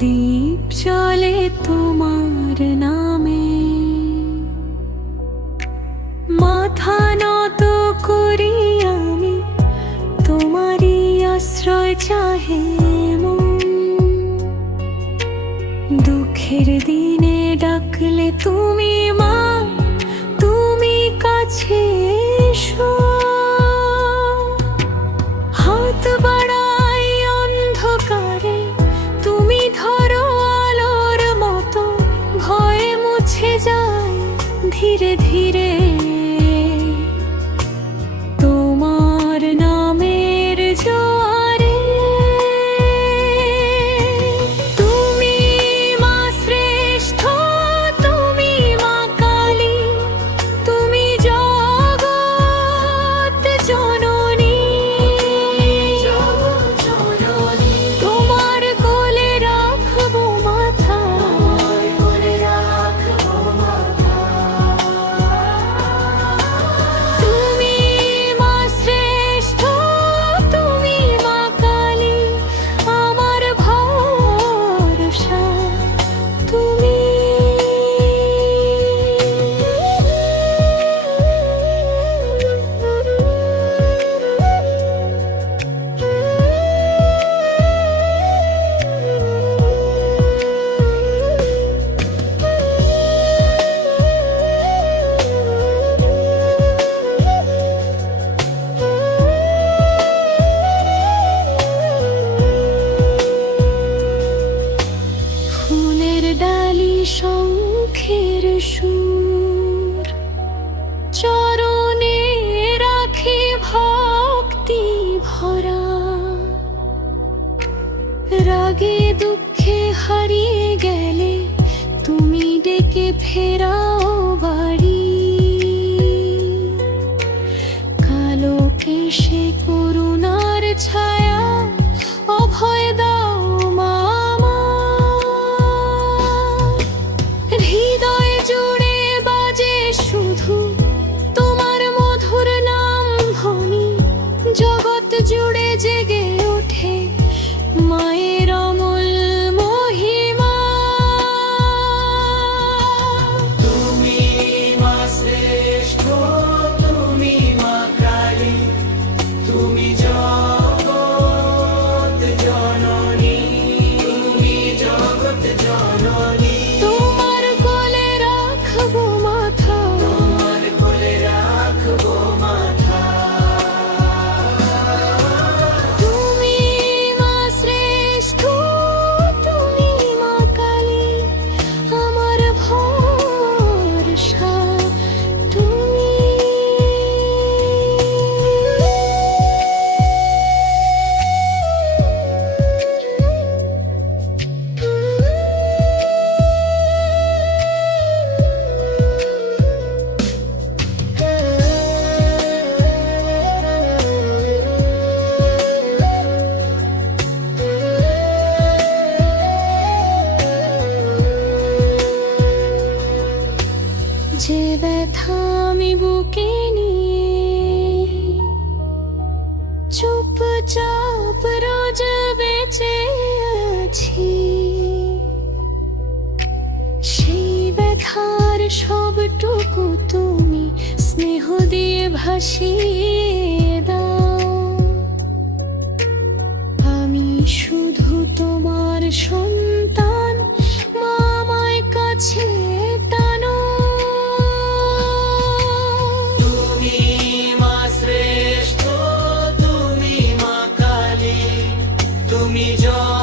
দীপ জ্বলে তোমার নামে, মাথা নত করি আমি, তোমারই আশ্রয় চাহে মন। দুঃখের দিনে ডাকলে তুমি মা, তুমি কাছে এসো। হাত বাড়াই অন্ধকারে, তুমি ধরো আলোর মতো, ভয়ে মুছে যায় ধীরে ধীরে। তোমার নামের জোয়ারে তুমি মা শ্রেষ্ঠ, তুমি মা কালী, তুমি জগৎ জননী। তোমার কোলে রাখবো মাথা, তুমি মা শ্রেষ্ঠ, তুমি মা কালী, আমার ভরসা তুমি। ফুলের ডালি শঙ্খের সুর, চরণে রাখি ভক্তি ভরা। রাগে দুঃখে হারিয়ে গেলে তুমি ডেকে ফেরাও বাড়ি। কালো কেশে করুণার ছায়া, অভয় দাও মা আমার। হৃদয় জুড়ে বাজে শুধু তোমার মধুর নাম ধ্বনি, জগৎ জুড়ে জেগে ওঠে মায়ের অমল মহিমা। তুমি মা শ্রেষ্ঠ, তুমি মা কালী, তুমি জগৎ জননী, তুমি জগৎ জননী। তোমার কোলে রাখবো মাথা, তোমার কোলে রাখবো মাথা। তুমি মা শ্রেষ্ঠ, তুমি মা কালী, আমার ভরসা তুমি। যে ব্যথা আমি বুকে নিয়ে চুপচাপ রোজ বেঁচে আছি, সেই ব্যথার সবটুকু তুমি স্নেহ দিয়ে ভাসিয়ে দাও। আমি শুধু তোমার সন্তান, মা আমায় কাছে টানো। তুমি মা শ্রেষ্ঠ, তুমি মা কালী, তুমি জগৎ